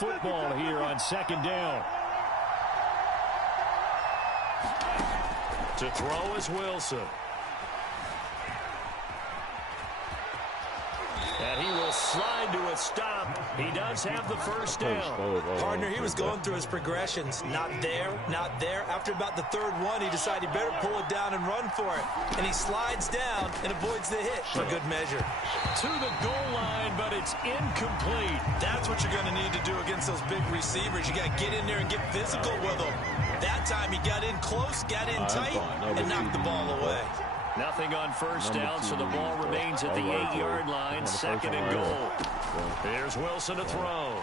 football here on second down. To throw is Wilson. And he will slide to a stop. He does have the first down. Partner, he was going through his progressions. Not there, not there. After about the third one, he decided he better pull it down and run for it. And he slides down and avoids the hit for good measure. To the goal line, but it's incomplete. That's what you're going to need to do against those big receivers. You got to get in there and get physical with them. That time he got in close, got in tight, and knocked the ball away. Nothing on first down, so the ball remains at the 8-yard line, second and goal. Here's Wilson to throw.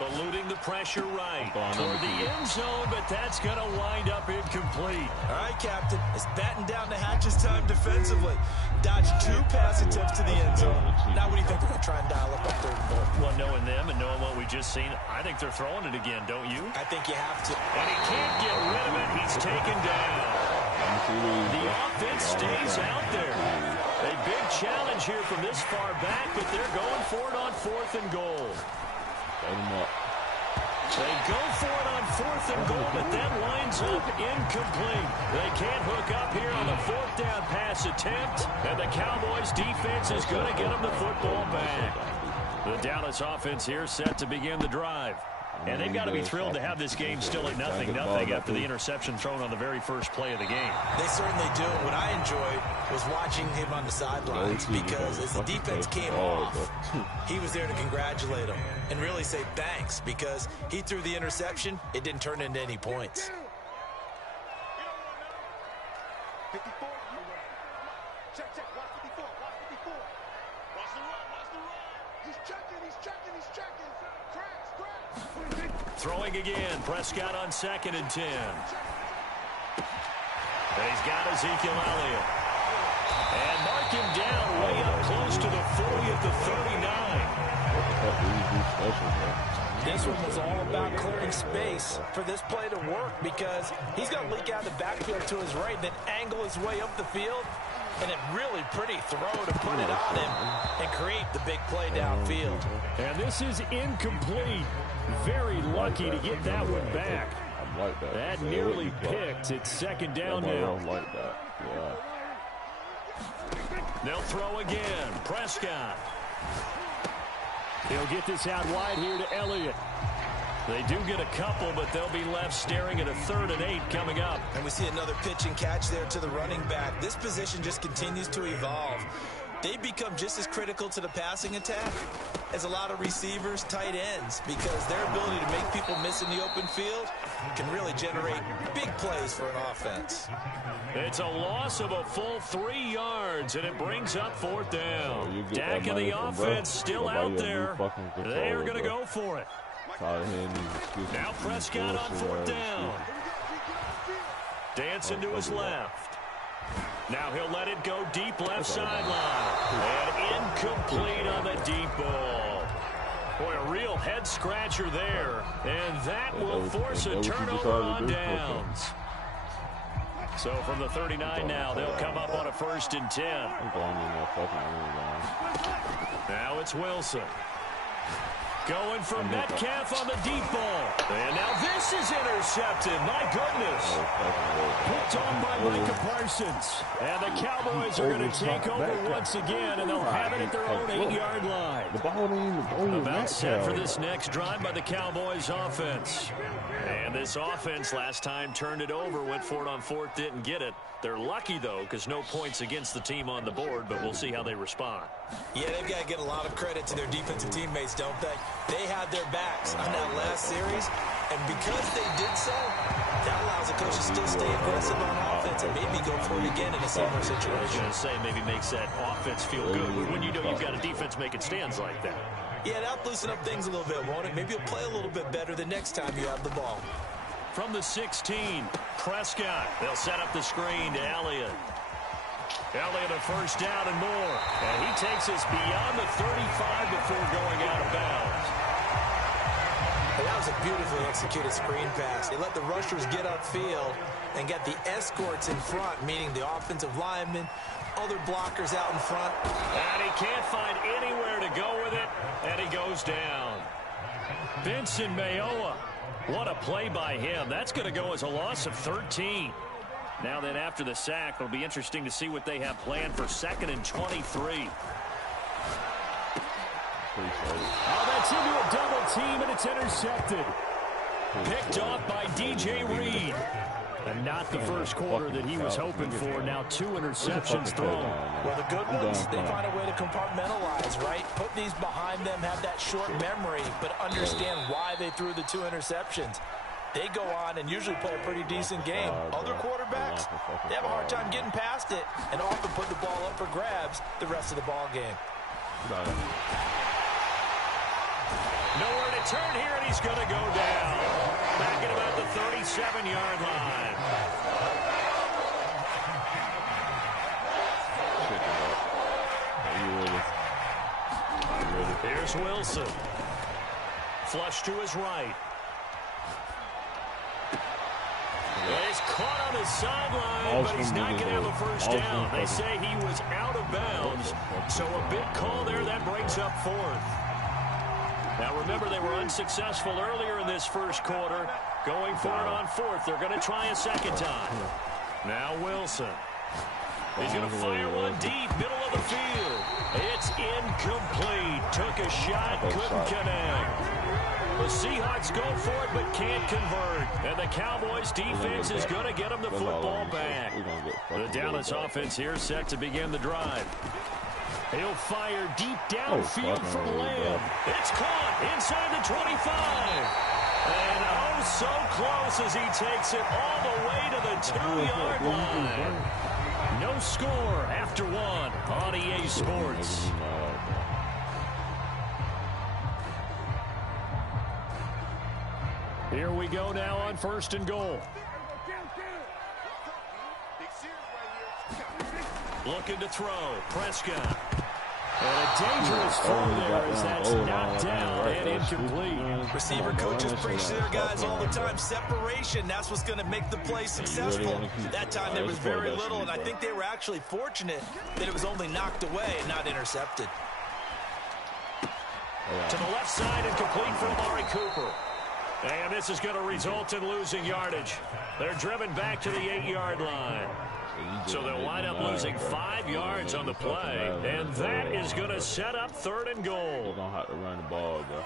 Eluding the pressure right toward the end zone, but that's going to wind up incomplete. All right, Captain. It's batting down the hatches time defensively. Dodged 2 pass attempts to the end zone. Now what do you think they're going to try and dial up on third and goal? Well, knowing them and knowing what we just seen, I think they're throwing it again, don't you? I think you have to. And he can't get rid of it. He's taken down. The offense stays out there. A big challenge here from this far back, but they're going for it on 4th and goal. They go for it on 4th and goal, but that winds up incomplete. They can't hook up here on the 4th down pass attempt, and the Cowboys defense is going to get them the football back. The Dallas offense here set to begin the drive. And they've got to be thrilled to have this game still at 0-0 after the interception thrown on the very first play of the game. They certainly do. What I enjoyed was watching him on the sidelines because as the defense came off, he was there to congratulate them and really say thanks because he threw the interception. It didn't turn into any points. Throwing again, Prescott on 2nd and 10. And he's got Ezekiel Elliott. And mark him down way up close to the 40 at the 39. This one was all about clearing space for this play to work because he's going to leak out of the backfield to his right and then angle his way up the field. And a really pretty throw to put it on him and create the big play downfield. And this is incomplete. Very lucky to get that one back. That nearly picked. It's 2nd down now. They'll throw again. Prescott. He'll get this out wide here to Elliott. They do get a couple, but they'll be left staring at a 3rd and 8 coming up. And we see another pitch and catch there to the running back. This position just continues to evolve. They become just as critical to the passing attack as a lot of receivers, tight ends, because their ability to make people miss in the open field can really generate big plays for an offense. It's a loss of a full 3 yards, and it brings up 4th down. Dak and the offense still out there. They are going to go for it. Now Prescott on 4th down. Dancing to his left. Now he'll let it go deep left sideline. And incomplete on the deep ball. Boy, a real head-scratcher there. And that will force a turnover on downs. So from the 39 now, they'll come up on a 1st and 10. Now it's Wilson. Going for Metcalf on the deep ball. And now this is intercepted. My goodness. Picked off by Micah Parsons. And the Cowboys are going to take over once again, and they'll have it at their own 8-yard line. About set for this next drive by the Cowboys offense. And this offense last time turned it over, went for it on 4th, didn't get it. They're lucky, though, because no points against the team on the board, but we'll see how they respond. Yeah, they've got to get a lot of credit to their defensive teammates, don't they? They had their backs on that last series, and because they did so, that allows the coach to still stay aggressive on offense and maybe go for it again in a similar situation. I was going to say maybe makes that offense feel good when you know you've got a defense making stands like that. Yeah, that'll loosen up things a little bit, won't it? Maybe you'll play a little bit better the next time you have the ball. From the 16, Prescott. They'll set up the screen to Elliott. Elliott a 1st down and more. And he takes us beyond the 35 before going out of bounds. And that was a beautifully executed screen pass. They let the rushers get upfield and get the escorts in front, meaning the offensive linemen, other blockers out in front. And he can't find anywhere to go with it, and he goes down. Benson Mayoa. What a play by him. That's going to go as a loss of 13. Now then, after the sack, it'll be interesting to see what they have planned for 2nd and 23. Oh, that's into a double team, and it's intercepted. Picked off by DJ Reed. And not the first quarter that he was hoping for. Now 2 interceptions thrown. Well, the good ones, they find a way to compartmentalize, right? Put these behind them, have that short memory, but understand why they threw the 2 interceptions. They go on and usually play a pretty decent game. Other quarterbacks, they have a hard time getting past it and often put the ball up for grabs the rest of the ball game. Nowhere to turn here, and he's going to go down. Back at about the 37-yard line. Here's Wilson. Flush to his right. He's caught on his sideline, but he's not going to have a first down. They say he was out of bounds, so a big call there that brings up 4th. Now, remember, they were unsuccessful earlier in this first quarter. Going for it on 4th. They're going to try a second time. Now Wilson. He's going to fire one deep, middle of the field. It's incomplete. Took a shot, couldn't connect. The Seahawks go for it, but can't convert. And the Cowboys' defense is going to get them the football back. The Dallas offense here set to begin the drive. He'll fire deep downfield from Lamb. It's caught inside the 25. And oh, so close as he takes it all the way to the 2-yard line. No score after 1 on EA Sports. Here we go now on 1st and goal. Looking to throw. Prescott. And a dangerous throw there as that's knocked down and incomplete. Receiver coaches preach to their guys all the time. Separation, that's what's going to make the play successful. That time there was very little, and I think they were actually fortunate that it was only knocked away and not intercepted. To the left side and complete for Amari Cooper. And this is going to result in losing yardage. They're driven back to the 8-yard line. So they'll wind up losing 5 yards on the play. And that is going to set up 3rd and goal. You're going to have to run the ball, bro.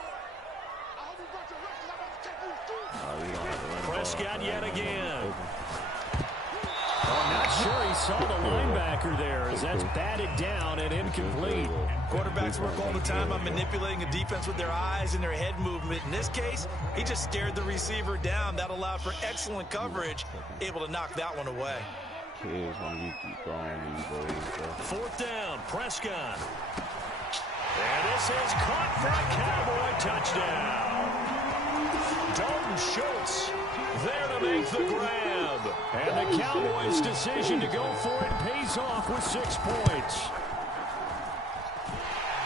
Prescott yet again. I'm not sure he saw the linebacker there as that's batted down and incomplete. Quarterbacks work all the time on manipulating a defense with their eyes and their head movement. In this case, he just stared the receiver down. That allowed for excellent coverage, able to knock that one away. 4th down, Prescott. And this is caught for a Cowboy touchdown. Dalton Schultz there to make the grab. And the Cowboys' decision to go for it pays off with 6 points.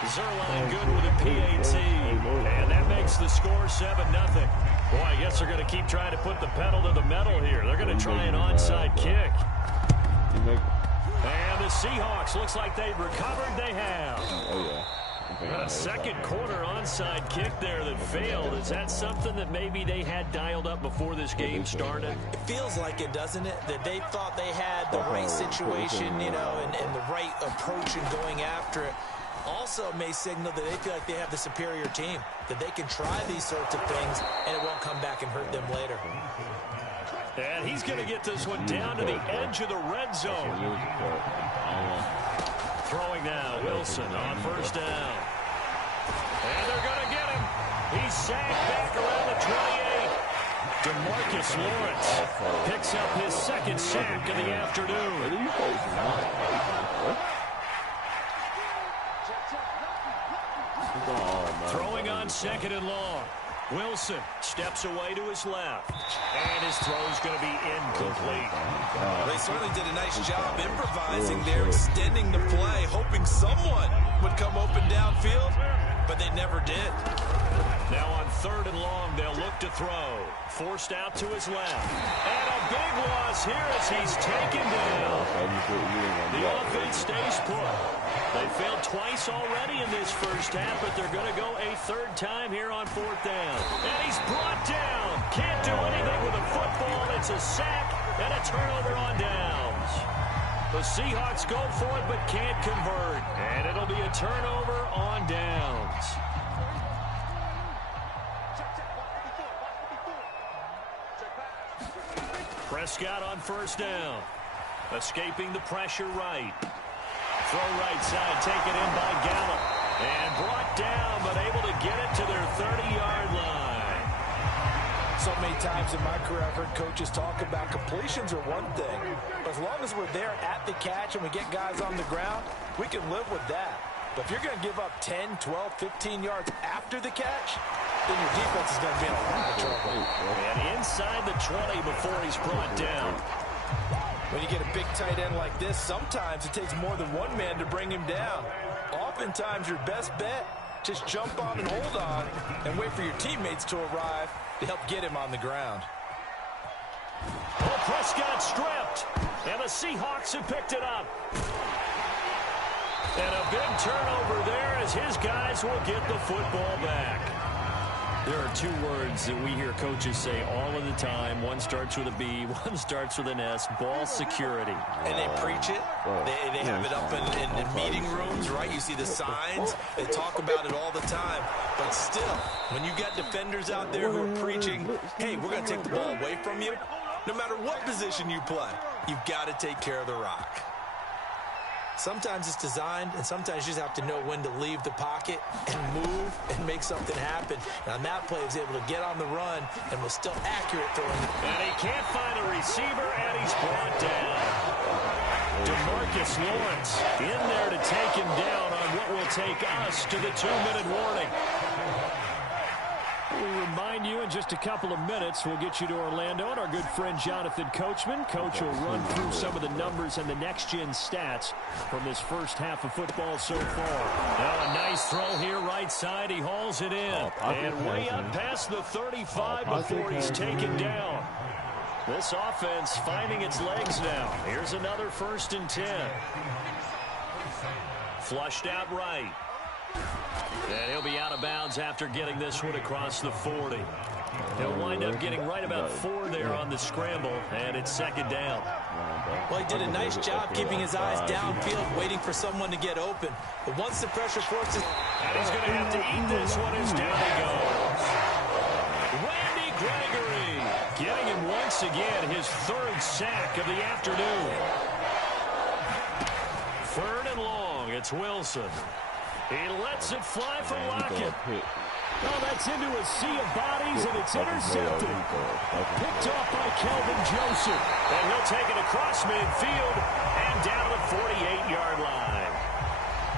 Zerline good with a PAT. And that makes the score 7-0. Boy, I guess they're going to keep trying to put the pedal to the metal here. They're going to try an onside kick. And the Seahawks, looks like they've recovered. They have. Got a second quarter onside kick there that failed. Is that something that maybe they had dialed up before this game started? It feels like it, doesn't it? That they thought they had the right situation, you know, and the right approach in going after it. Also may signal that they feel like they have the superior team, that they can try these sorts of things and it won't come back and hurt them later. And he's going to get this one down to the edge of the red zone. Throwing now, Wilson on 1st down. And they're going to get him. He's sacked back around the 28. DeMarcus Lawrence picks up his 2nd sack of the afternoon. Throwing on 2nd and long. Wilson steps away to his left. And his throw's going to be incomplete. They certainly did a nice job improvising there, extending the play, hoping someone would come open downfield, but they never did. Now on 3rd and long, they'll look to throw. Forced out to his left. And a big loss here as he's taken down. The offense stays put. They failed twice already in this first half, but they're going to go a 3rd time here on 4th down. gets a sack and a turnover on downs. The Seahawks go for it but can't convert. And it'll be a turnover on downs. Prescott on first down. Escaping the pressure right. Throw right side, taken in by Gallup. And brought down, but able to get it to their 30-yard line. So many times in my career, I've heard coaches talk about completions are one thing. But as long as we're there at the catch and we get guys on the ground, we can live with that. But if you're going to give up 10, 12, 15 yards after the catch, then your defense is going to be in a lot of trouble. And inside the 20 before he's brought down. When you get a big tight end like this, sometimes it takes more than one man to bring him down. Oftentimes, your best bet, just jump on and hold on and wait for your teammates to arrive to help get him on the ground. Oh, Prescott stripped, and the Seahawks have picked it up. And a big turnover there as his guys will get the football back. There are two words that we hear coaches say all of the time. One starts with a B, one starts with an S, ball security. And they preach it. They have it up in meeting rooms, right? You see the signs. They talk about it all the time. But still, when you got defenders out there who are preaching, hey, we're going to take the ball away from you, no matter what position you play, you've got to take care of the rock. Sometimes it's designed, and sometimes you just have to know when to leave the pocket and move and make something happen. And on that play, he was able to get on the run and was still accurate throwing. And he can't find a receiver, and he's brought down. DeMarcus Lawrence in there to take him down on what will take us to the 2-minute warning. We'll remind you in just a couple of minutes, we'll get you to Orlando and our good friend Jonathan Coachman. Coach will run through some of the numbers and the next-gen stats from this first half of football so far. Now a nice throw here right side. He hauls it in. And way up past the 35 before he's taken down. This offense finding its legs now. Here's another 1st and 10. Flushed out right. And he'll be out of bounds after getting this one across the 40. He'll wind up getting right about 4 there on the scramble, and it's 2nd down. Well, he did a nice job keeping his eyes downfield, waiting for someone to get open. But once the pressure forces... And he's going to have to eat this one as down he goes. Randy Gregory getting him once again, his 3rd sack of the afternoon. 3rd and long, it's Wilson. He lets it fly for Lockett. Oh, that's into a sea of bodies, and it's intercepted. Picked off by Kelvin Joseph. And he'll take it across midfield and down the 48-yard line.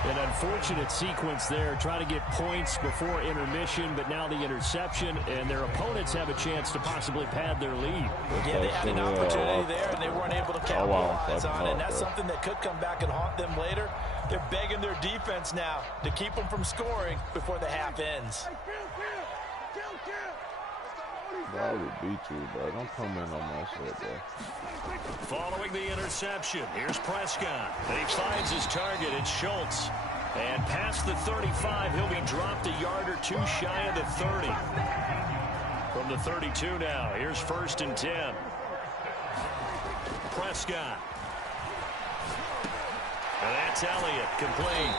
An unfortunate sequence there, trying to get points before intermission, but now the interception, and their opponents have a chance to possibly pad their lead. Yeah, they had an opportunity there, and they weren't able to capitalize on it, and that's something that could come back and haunt them later. They're begging their defense now to keep them from scoring before the half ends. I would beat you, bro. Don't come in on my shit, bro. Following the interception, here's Prescott. And he finds his target. It's Schultz. And past the 35, he'll be dropped a yard or two shy of the 30. From the 32 now, here's 1st and 10. Prescott. And that's Elliott, complete.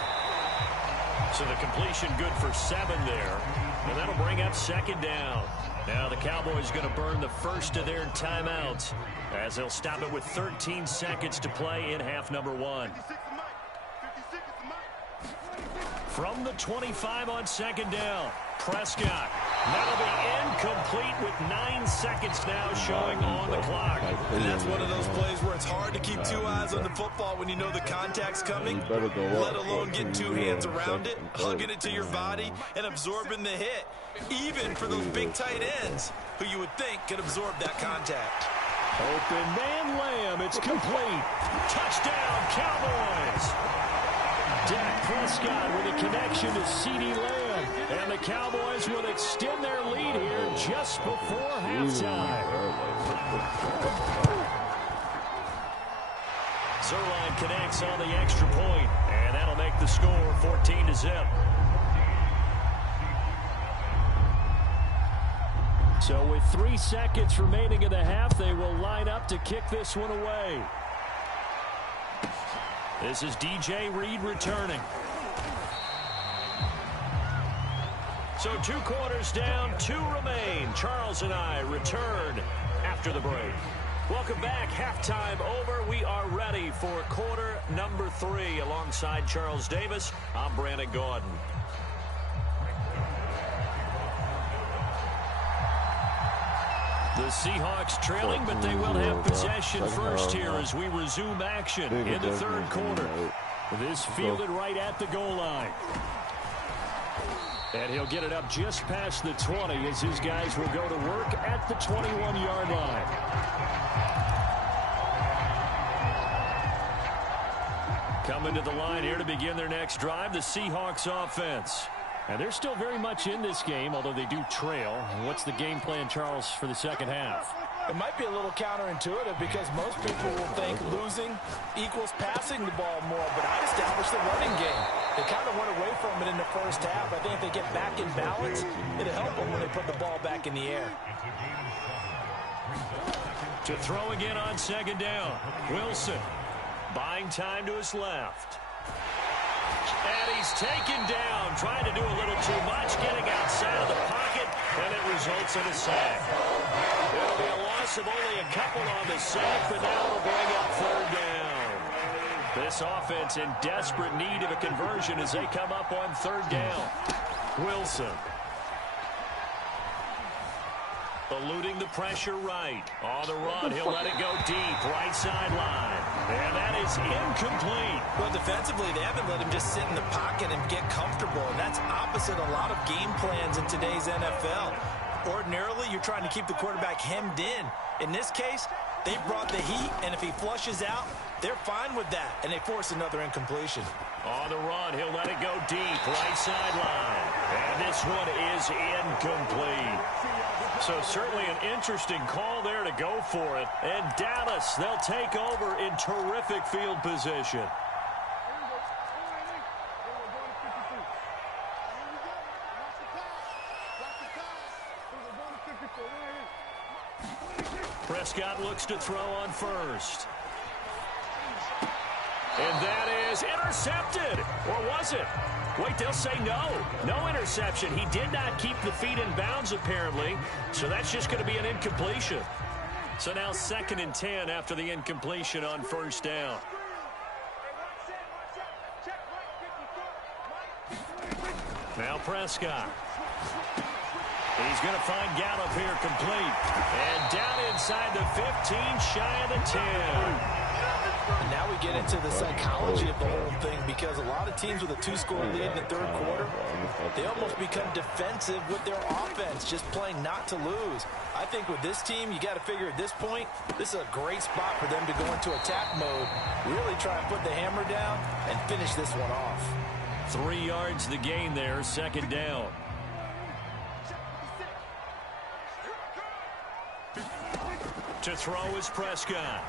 So the completion good for 7 there. And that'll bring up 2nd down. Now the Cowboys going to burn the first of their timeouts as they'll stop it with 13 seconds to play in half number 1. From the 25 on 2nd down, Prescott. That'll be incomplete with 9 seconds now showing on the clock. And that's one of those plays where it's hard to keep 2 eyes on the football when you know the contact's coming, let alone getting 2 hands around it, hugging it to your body, and absorbing the hit, even for those big tight ends who you would think could absorb that contact. Open man Lamb, it's complete. Touchdown, Cowboys. Dak Prescott with a connection to CeeDee Lamb. And the Cowboys will extend their lead here just before halftime. Zerline connects on the extra point, and that'll make the score 14-0. So with 3 seconds remaining in the half, they will line up to kick this one away. This is DJ Reed returning. So 2 quarters down, 2 remain. Charles and I return after the break. Welcome back. Halftime over. We are ready for quarter number 3. Alongside Charles Davis, I'm Brandon Gordon. The Seahawks trailing, but they will have possession first here as we resume action in the third quarter. This fielded right at the goal line. And he'll get it up just past the 20 as his guys will go to work at the 21-yard line. Coming to the line here to begin their next drive, the Seahawks offense. And they're still very much in this game, although they do trail. What's the game plan, Charles, for the second half? It might be a little counterintuitive because most people will think losing equals passing the ball more, but I established the running game. They kind of went away from it in the first half. I think if they get back in balance, it'll help them when they put the ball back in the air. To throw again on second down. Wilson buying time to his left. And he's taken down, trying to do a little too much, getting outside of the pocket, and it results in a sack. It'll be a loss of only a couple on the sack, but now we'll bring up third down. This offense in desperate need of a conversion as they come up on third down. Wilson. Eluding the pressure right. On the run, he'll let it go deep, right sideline. And that is incomplete. Well, defensively, they haven't let him just sit in the pocket and get comfortable. And that's opposite a lot of game plans in today's NFL. Ordinarily, you're trying to keep the quarterback hemmed in. In this case, they brought the heat, and if he flushes out, they're fine with that. And they force another incompletion. On the run, he'll let it go deep, right sideline. And this one is incomplete. So certainly an interesting call there to go for it. And Dallas, they'll take over in terrific field position. Prescott looks to throw on first. And that is intercepted. Or was it? Wait, they'll say no. No interception. He did not keep the feet in bounds, apparently. So that's just going to be an incompletion. So now 2nd and 10 after the incompletion on first down. Now Prescott. He's going to find Gallup here complete. And down inside the 15, shy of the 10. And now we get into the psychology of the whole thing because a lot of teams with a 2-score lead in the third quarter, they almost become defensive with their offense, just playing not to lose. I think with this team, you got to figure at this point, this is a great spot for them to go into attack mode, really try and put the hammer down and finish this one off. 3 yards the gain there, 2nd down. To throw is Prescott.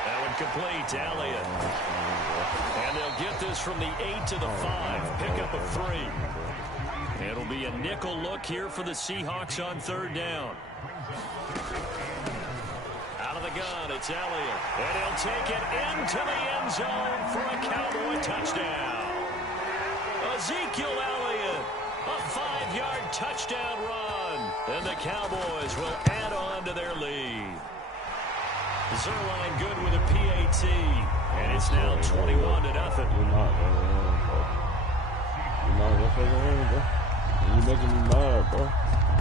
That one complete to Elliott. And they'll get this from the 8 to the 5. Pickup of 3. It'll be a nickel look here for the Seahawks on third down. Out of the gun, it's Elliott. And he'll take it into the end zone for a Cowboy touchdown. Ezekiel Elliott, a 5-yard touchdown run. And the Cowboys will add on to their lead. Zerline good with a PAT, and it's now 21-0. You're not gonna take a win, bro. You're making me mad, bro.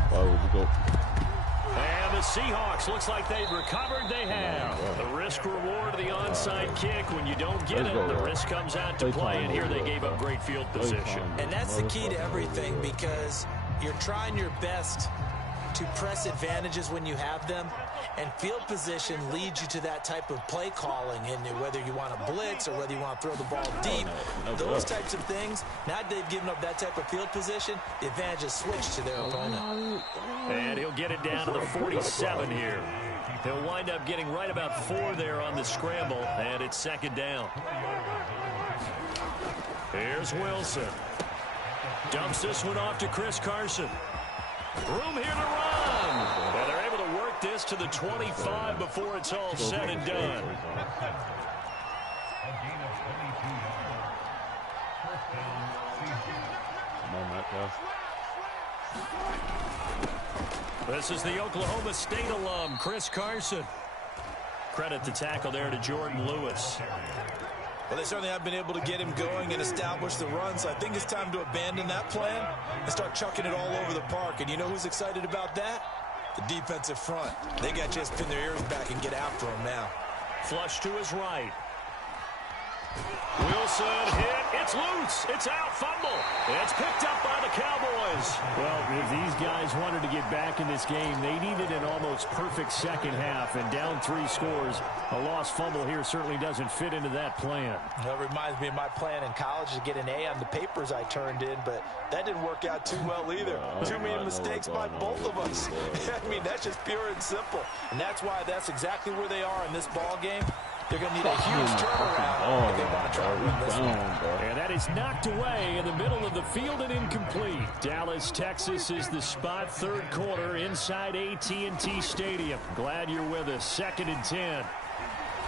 Why would you go? And the Seahawks, looks like they've recovered. They have. The risk reward of the onside kick. When you don't get it, the risk comes out to play, and here they gave up great field position. And that's the key to everything because you're trying your best to press advantages when you have them. And field position leads you to that type of play calling, and whether you want to blitz or whether you want to throw the ball deep, those types of things. Now they've given up that type of field position, the advantage is switched to their opponent. And he'll get it down to the 47 here. He'll wind up getting right about 4 there on the scramble, and it's 2nd down. Here's Wilson. Dumps this one off to Chris Carson. Room here to run. to the 25 before it's all said and done. This is the Oklahoma State alum, Chris Carson. Credit the tackle there to Jordan Lewis. Well, they certainly have been able to get him going and establish the run, so I think it's time to abandon that plan and start chucking it all over the park. And you know who's excited about that? The defensive front. They got to just pin their ears back and get after him now. Flush to his right. Wilson hit. It's loose. It's out. Fumble. It's picked up by the Cowboys. Well, if these guys wanted to get back in this game, they needed an almost perfect second half. And down 3 scores, a lost fumble here certainly doesn't fit into that plan. That reminds me of my plan in college to get an A on the papers I turned in, but that didn't work out too well either. Too many mistakes by both of us. I mean, that's just pure and simple. And that's why that's exactly where they are in this ball game. They're going to need a huge turnaround if they want to try to win this one. And that is knocked away in the middle of the field and incomplete. Dallas, Texas is the spot, third quarter inside AT&T Stadium. Glad you're with us. 2nd and 10.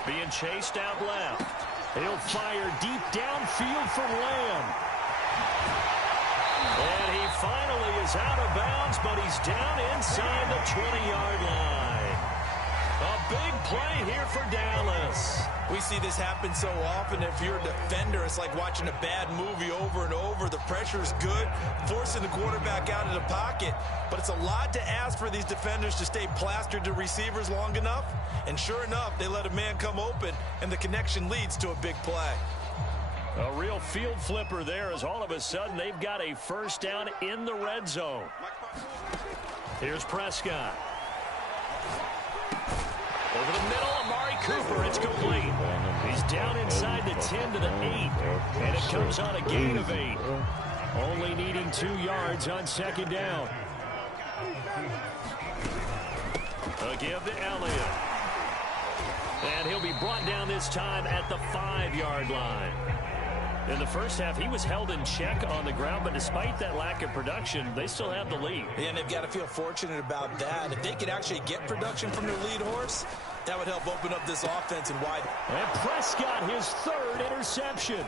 Being chased out left. He'll fire deep downfield from Lamb. And he finally is out of bounds, but he's down inside the 20-yard line. A big play here for Dallas. We see this happen so often. If you're a defender, it's like watching a bad movie over and over. The pressure's good, forcing the quarterback out of the pocket. But it's a lot to ask for these defenders to stay plastered to receivers long enough. And sure enough, they let a man come open, and the connection leads to a big play. A real field flipper there as all of a sudden they've got a first down in the red zone. Here's Prescott. Over the middle, Amari Cooper. It's complete. He's down inside the 10 to the 8. And it comes on a gain of 8. Only needing 2 yards on 2nd down. A give to Elliott. And he'll be brought down this time at the 5-yard line. In the first half, he was held in check on the ground, but despite that lack of production, they still have the lead. And they've got to feel fortunate about that. If they could actually get production from their lead horse, that would help open up this offense and widen. And Prescott, his 3rd interception.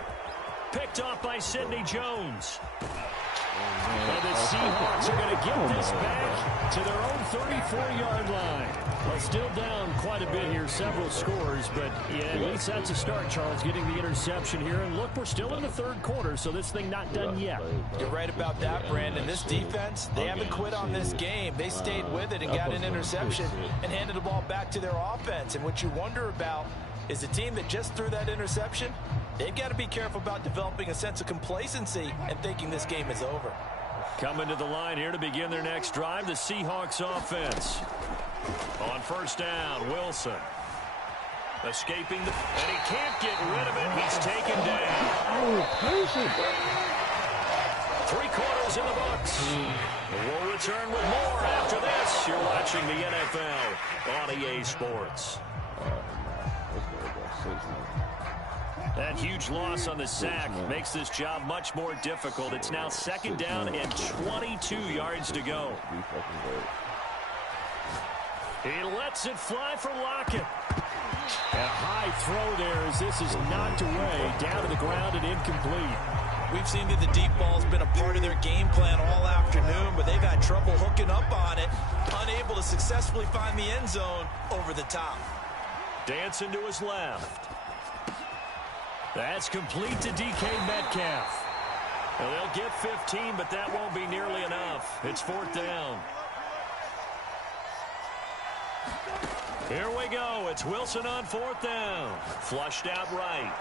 Picked off by Sidney Jones. And the Seahawks are going to get this back to their own 34-yard line. Well, still down quite a bit here, several scores, but yeah, at least that's a start, Charles, getting the interception here. And look, we're still in the 3rd quarter, so this thing not done yet. You're right about that, Brandon. This defense, they haven't quit on this game. They stayed with it and got an interception and handed the ball back to their offense. And what you wonder about is the team that just threw that interception, they've got to be careful about developing a sense of complacency and thinking this game is over. Coming to the line here to begin their next drive, the Seahawks offense. On first down, Wilson. Escaping and he can't get rid of it. He's taken down. 3 quarters in the books. We'll return with more after this. You're watching the NFL on EA Sports. That huge loss on the sack makes this job much more difficult. It's now 2nd down and 22 yards to go. He lets it fly for Lockett. A high throw there as this is knocked away, down to the ground and incomplete. We've seen that the deep ball's been a part of their game plan all afternoon, but they've had trouble hooking up on it, unable to successfully find the end zone over the top. Dancing to his left. That's complete to DK Metcalf. Well, they'll get 15, but that won't be nearly enough. It's 4th down. Here we go. It's Wilson on 4th down. Flushed out right.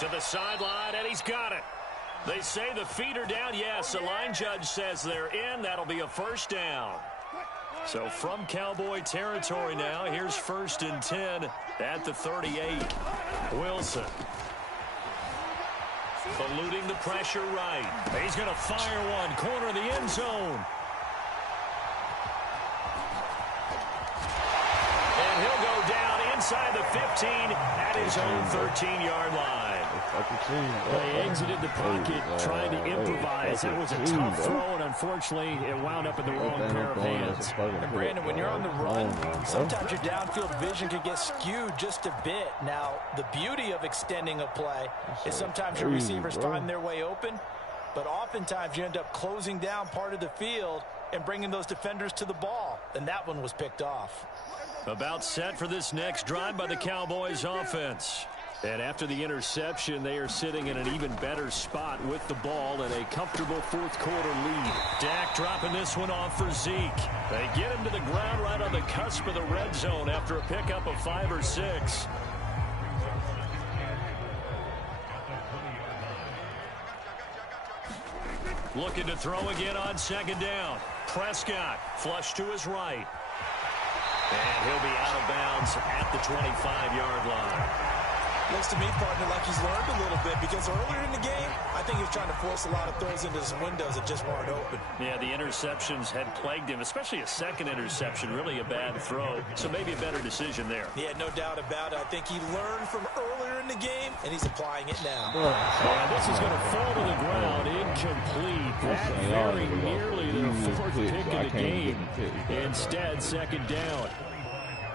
To the sideline, and he's got it. They say the feet are down. Yes, the line judge says they're in. That'll be a first down. So from Cowboy territory now, here's 1st and 10 at the 38. Wilson. Eluding the pressure right. He's going to fire one. Corner of the end zone. inside the 15 at his own 13-yard line. They exited the pocket trying to improvise. That was a tough throw, and unfortunately, it wound up in the wrong pair of hands. And Brandon, when you're on the run, sometimes your downfield vision can get skewed just a bit. Now, the beauty of extending a play is sometimes your receivers find their way open, but oftentimes you end up closing down part of the field and bringing those defenders to the ball, and that one was picked off. About set for this next drive by the Cowboys offense. And after the interception, they are sitting in an even better spot with the ball and a comfortable fourth-quarter lead. Dak dropping this one off for Zeke. They get him to the ground right on the cusp of the red zone after a pickup of 5 or 6. Looking to throw again on second down. Prescott flush to his right. And he'll be out of bounds at the 25-yard line. Looks to me, partner, like he's learned a little bit, because earlier in the game, I think he was trying to force a lot of throws into some windows that just weren't open. Yeah, the interceptions had plagued him, especially a second interception, really a bad throw. So maybe a better decision there. Yeah, no doubt about it. I think he learned from earlier in the game, and he's applying it now. And this is going to fall to the ground, incomplete. That very nearly their fourth pick of the game. Instead, second down.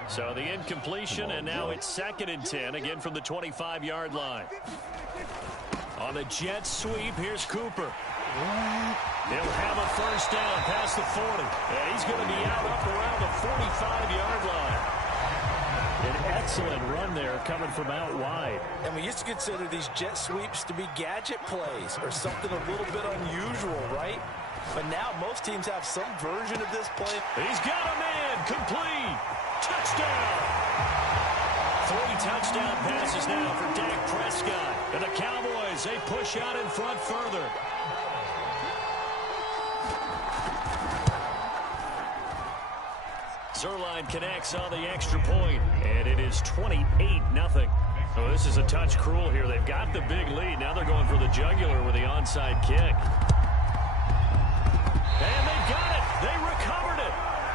So the incompletion, and now it's 2nd and 10, again from the 25-yard line. On the jet sweep, here's Cooper. He'll have a first down past the 40. And he's going to be out up around the 45-yard line. An excellent run there coming from out wide. And we used to consider these jet sweeps to be gadget plays or something a little bit unusual, right? But now most teams have some version of this play. He's got a man, complete. Touchdown! 3 touchdown passes now for Dak Prescott. And the Cowboys, they push out in front further. Zerline connects on the extra point, and it is 28-0. So this is a touch cruel here. They've got the big lead. Now they're going for the jugular with the onside kick. And they got it. They recovered it.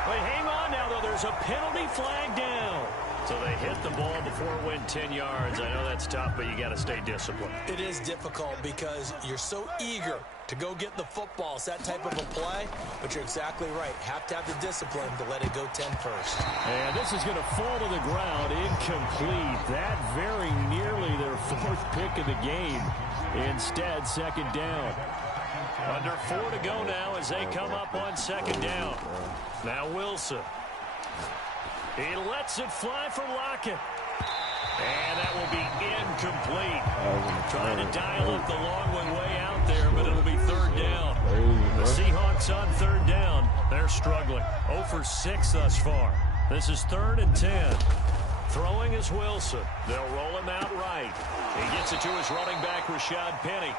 Wait, hang on now, though. There's a penalty flag down. So they hit the ball before it went 10 yards. I know that's tough, but you got to stay disciplined. It is difficult because you're so eager to go get the football. It's that type of a play, but you're exactly right. Have to have the discipline to let it go 10 first. And this is going to fall to the ground, incomplete. That very nearly their fourth pick of the game. Instead, second down. Under 4 to go now as they come up on second down. Now Wilson. He lets it fly for Lockett. And that will be incomplete. Trying to dial up the long one way out there, but it'll be third down. The Seahawks on third down. They're struggling. 0 for 6 thus far. This is 3rd and 10. Throwing is Wilson. They'll roll him out right. He gets it to his running back, Rashad Penny.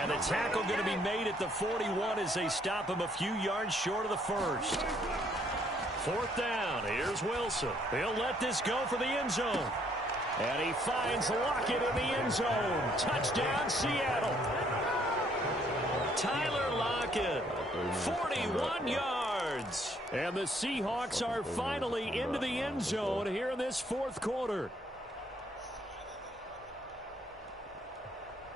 And the tackle going to be made at the 41 as they stop him a few yards short of the first. 4th down. Here's Wilson. He'll let this go for the end zone. And he finds Lockett in the end zone. Touchdown, Seattle. Tyler Lockett, 41 yards. And the Seahawks are finally into the end zone here in this fourth quarter.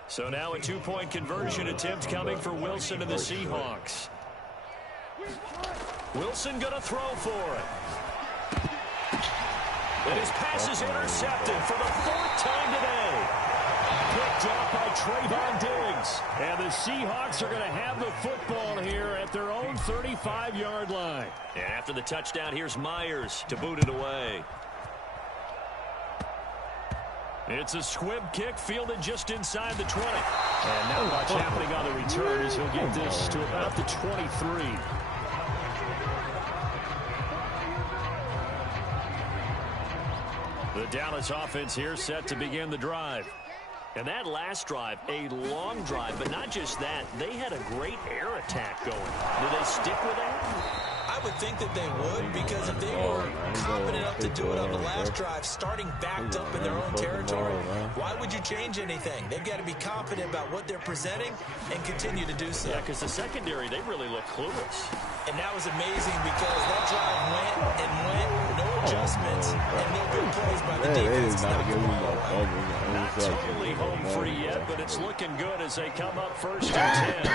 So now a 2-point conversion attempt coming for Wilson and the Seahawks. Wilson going to throw for it. And his pass is intercepted for the 4th time today. Picked off by Trayvon Diggs. And the Seahawks are going to have the football here at their own 35-yard line. And after the touchdown, here's Myers to boot it away. It's a squib kick fielded just inside the 20. And now what's happening on the return is he'll get this to about the 23. The Dallas offense here set to begin the drive. And that last drive, a long drive, but not just that. They had a great air attack going. Do they stick with that? I would think that they would, because if they were confident enough to do it on the last drive, starting backed up in their own territory, why would you change anything? They've got to be confident about what they're presenting and continue to do so. Yeah, because the secondary, they really look clueless. And that was amazing because that drive went and went, no adjustments, and no big plays by the defense. Not totally home free yet, but it's looking good as they come up 1st and 10.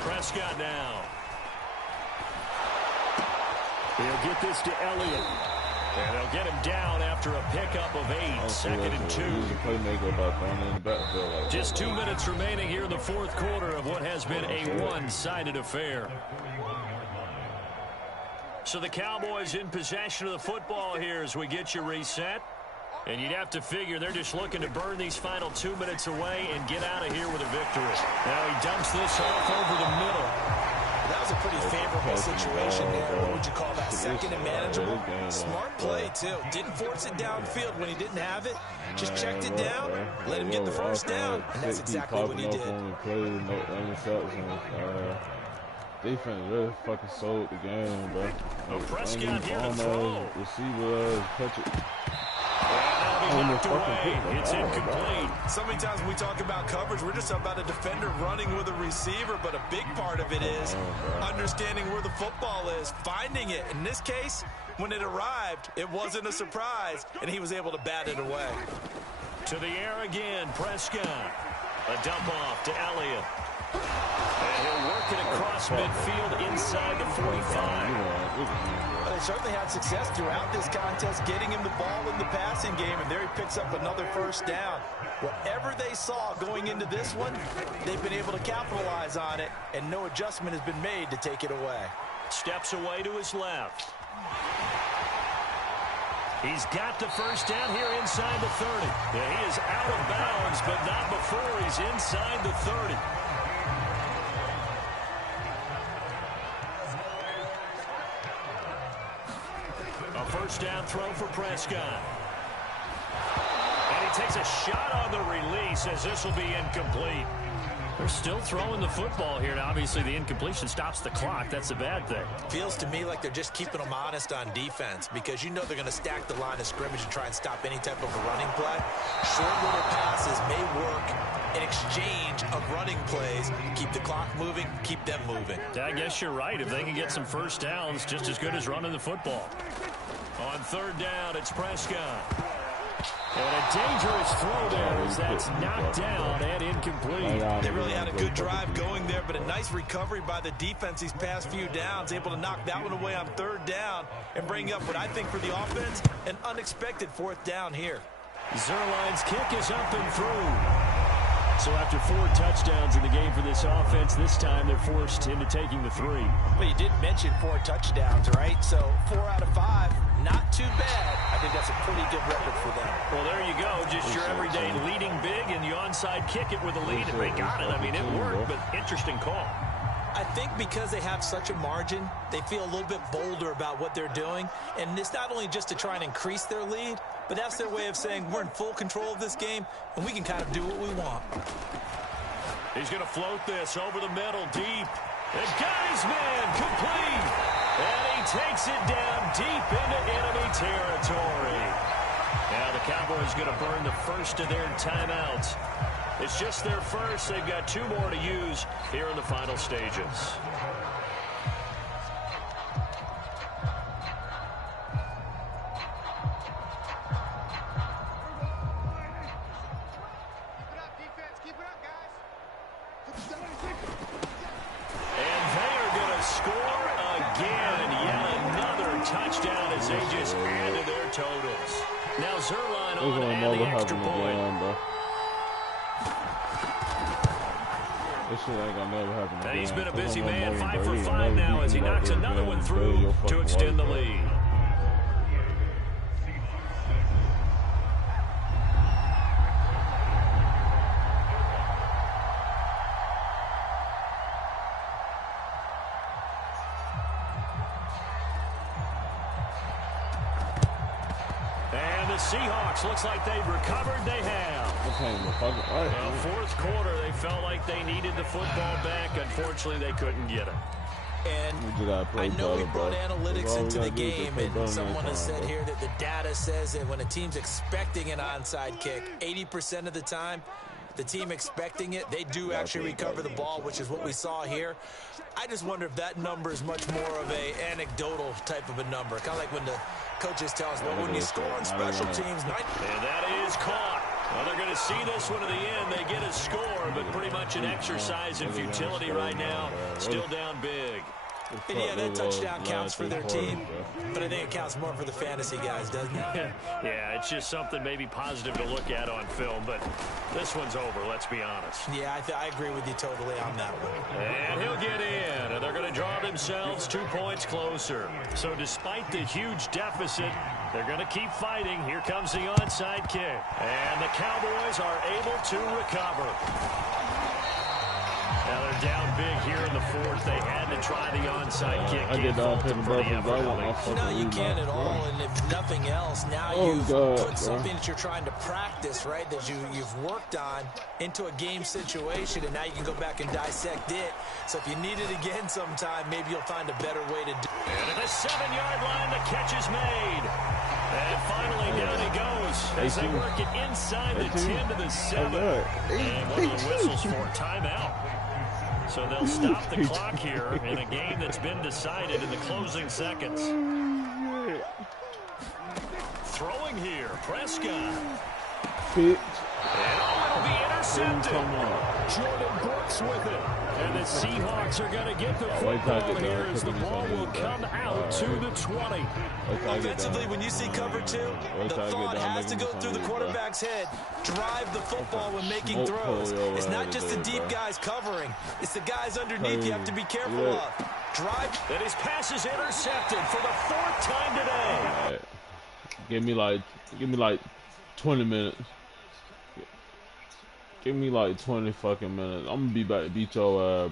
Prescott now. He'll get this to Elliott. And they'll get him down after a pickup of 8, 2nd and 2. Just 2 minutes remaining here in the 4th quarter of what has been a one-sided affair. So the Cowboys in possession of the football here as we get you reset. And you'd have to figure they're just looking to burn these final 2 minutes away and get out of here with a victory. Now he dumps this off over the middle. That was a pretty favorable situation there. What would you call that? 2nd and manageable? Smart play, too. Didn't force it downfield when he didn't have it. Just checked it down, let him get the 1st down, and that's exactly what he did. Defense really fucking sold the game, bro. Prescott here to throw. Receiver, catch it. It's incomplete. So many times when we talk about coverage, we're just about a defender running with a receiver, but a big part of it is understanding where the football is, finding it. In this case, when it arrived, it wasn't a surprise, and he was able to bat it away. To the air again, Prescott. A dump off to Elliott. And he'll work it across midfield inside the 45. They certainly had success throughout this contest, getting him the ball in the passing game, and there he picks up another 1st down. Whatever they saw going into this one, they've been able to capitalize on it, and no adjustment has been made to take it away. Steps away to his left. He's got the 1st down here inside the 30. Yeah, he is out of bounds, but not before he's inside the 30. A 1st down throw for Prescott. And he takes a shot on the release as this will be incomplete. They're still throwing the football here. Now, obviously, the incompletion stops the clock. That's a bad thing. Feels to me like they're just keeping them honest on defense because you know they're going to stack the line of scrimmage and try and stop any type of a running play. Short little passes may work in exchange of running plays. Keep the clock moving, keep them moving. I guess you're right. If they can get some 1st downs, just as good as running the football. On 3rd down, it's Prescott. And a dangerous throw there as that's knocked down and incomplete. They really had a good drive going there, but a nice recovery by the defense these past few downs, able to knock that one away on 3rd down and bring up what I think for the offense, an unexpected 4th down here. Zuerlein's kick is up and through. So after 4 touchdowns in the game for this offense, this time they're forced into taking the 3. Well, you did mention 4 touchdowns, right? So 4 out of 5, not too bad. I think that's a pretty good record for them. Well, there you go. Just your everyday leading big and you onside kick it with a lead, and they got it. I mean, it worked, but interesting call. I think because they have such a margin, they feel a little bit bolder about what they're doing. And it's not only just to try and increase their lead, but that's their way of saying we're in full control of this game, and we can kind of do what we want. He's going to float this over the middle, deep. And got his man, complete. And he takes it down deep into enemy territory. Now the Cowboys going to burn the 1st of their timeouts. It's just their 1st. They've got 2 more to use here in the final stages. And they are going to score again. Yet another touchdown as they just add to their totals. Now Zuerlein on and the extra point. This shit ain't gonna never happen again. And he's been a busy man, 5 for 5 now as he knocks another one through to extend the lead. And the Seahawks looks like they've recovered. They have. Well, 4th quarter, they felt like they needed the football back. Unfortunately, they couldn't get it. And I know we brought analytics into the game, and someone has said here that the data says that when a team's expecting an onside kick, 80% of the time, the team expecting it, they do actually recover the ball, which is what we saw here. I just wonder if that number is much more of a anecdotal type of a number, kind of like when the coaches tell us, well, when you score on special teams. And that is caught. Well, they're going to see this one to the end. They get a score, but pretty much an exercise in futility right now. Still down big. And yeah, that touchdown counts for their team, but I think it counts more for the fantasy guys, doesn't it? Yeah, it's just something maybe positive to look at on film, but this one's over, let's be honest. Yeah, I agree with you totally on that one. And he'll get in, and they're going to draw themselves 2 points closer. So despite the huge deficit, they're going to keep fighting. Here comes the onside kick, and the Cowboys are able to recover. Now they're down big here in the fourth. They had to try the onside kick. No, you can't at all. And if nothing else, now you've put something that you're trying to practice, right, that you've worked on into a game situation, and now you can go back and dissect it. So if you need it again sometime, maybe you'll find a better way to do it. And at the 7-yard line, the catch is made. And finally, down he goes as they work it inside the 10 to the 7. And one of the whistles for a timeout. So they'll stop the clock here in a game that's been decided in the closing seconds. Throwing here, Prescott. And it'll be intercepted. Jordan Brooks with it. And the Seahawks are going to get the football here as the ball will come out to the 20. Offensively, when you see cover two, the thought has to go through the quarterback's head. Drive the football when making throws. It's not just the deep guys covering. It's the guys underneath you have to be careful of. Drive. And his pass is intercepted for the 4th time today. Right. Give me like 20 minutes. Give me like 20 fucking minutes. I'm gonna be back to beat your ass, bro.